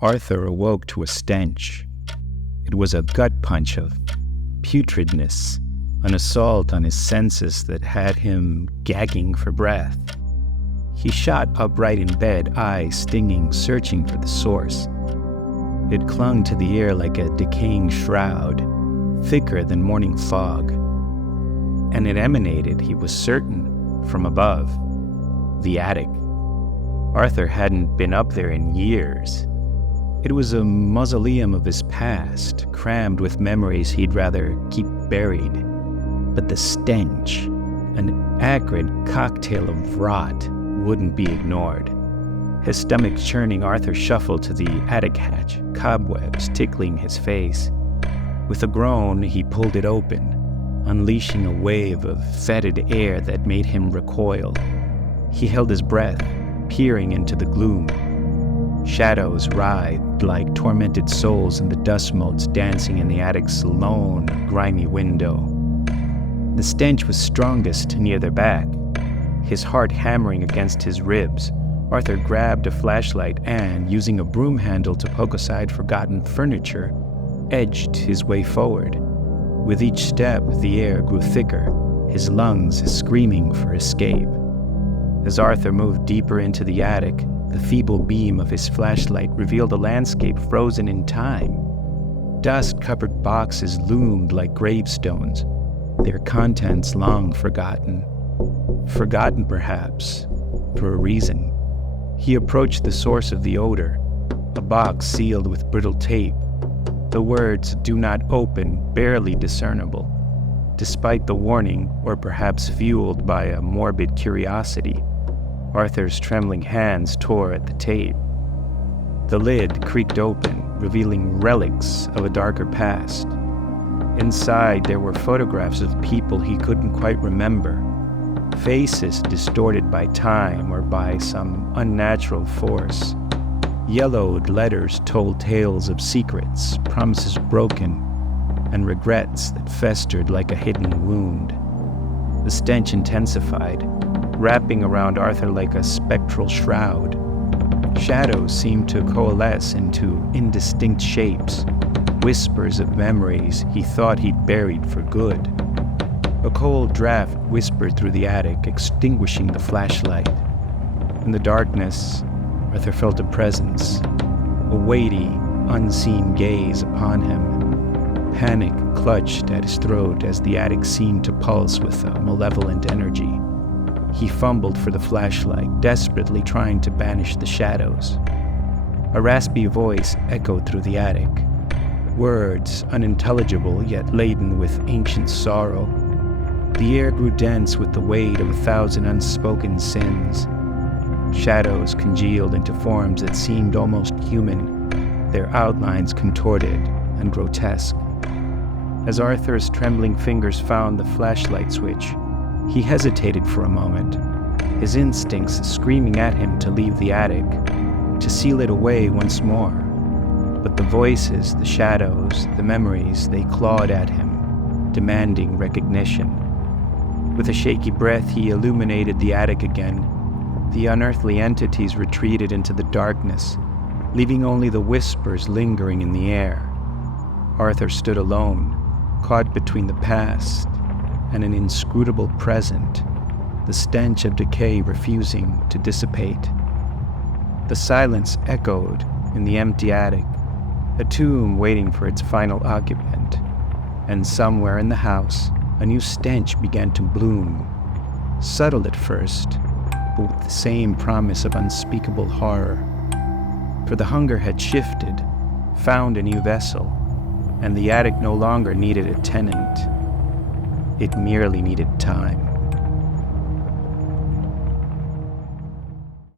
Arthur awoke to a stench. It was a gut punch of putridness, an assault on his senses that had him gagging for breath. He shot upright in bed, eyes stinging, searching for the source. It clung to the air like a decaying shroud, thicker than morning fog. And it emanated, he was certain, from above, the attic. Arthur hadn't been up there in years. It was a mausoleum of his past, crammed with memories he'd rather keep buried. But the stench, an acrid cocktail of rot, wouldn't be ignored. His stomach churning, Arthur shuffled to the attic hatch, cobwebs tickling his face. With a groan, he pulled it open, unleashing a wave of fetid air that made him recoil. He held his breath, peering into the gloom. Shadows writhed like tormented souls in the dust motes dancing in the attic's lone, grimy window. The stench was strongest near their back. His heart hammering against his ribs, Arthur grabbed a flashlight and, using a broom handle to poke aside forgotten furniture, edged his way forward. With each step, the air grew thicker, his lungs screaming for escape. As Arthur moved deeper into the attic, the feeble beam of his flashlight revealed a landscape frozen in time. Dust-covered boxes loomed like gravestones, their contents long forgotten. Forgotten, perhaps, for a reason. He approached the source of the odor, a box sealed with brittle tape. The words, "Do not open," barely discernible. Despite the warning, or perhaps fueled by a morbid curiosity, Arthur's trembling hands tore at the tape. The lid creaked open, revealing relics of a darker past. Inside, there were photographs of people he couldn't quite remember, faces distorted by time or by some unnatural force. Yellowed letters told tales of secrets, promises broken, and regrets that festered like a hidden wound. The stench intensified, wrapping around Arthur like a spectral shroud. Shadows seemed to coalesce into indistinct shapes, whispers of memories he thought he'd buried for good. A cold draft whispered through the attic, extinguishing the flashlight. In the darkness, Arthur felt a presence, a weighty, unseen gaze upon him. Panic clutched at his throat as the attic seemed to pulse with a malevolent energy. He fumbled for the flashlight, desperately trying to banish the shadows. A raspy voice echoed through the attic, words unintelligible yet laden with ancient sorrow. The air grew dense with the weight of 1,000 unspoken sins. Shadows congealed into forms that seemed almost human, their outlines contorted and grotesque. As Arthur's trembling fingers found the flashlight switch, he hesitated for a moment, his instincts screaming at him to leave the attic, to seal it away once more. But the voices, the shadows, the memories, they clawed at him, demanding recognition. With a shaky breath, he illuminated the attic again. The unearthly entities retreated into the darkness, leaving only the whispers lingering in the air. Arthur stood alone, caught between the past and an inscrutable present, the stench of decay refusing to dissipate. The silence echoed in the empty attic, a tomb waiting for its final occupant. And somewhere in the house, a new stench began to bloom, subtle at first, but with the same promise of unspeakable horror. For the hunger had shifted, found a new vessel, and the attic no longer needed a tenant. It merely needed time.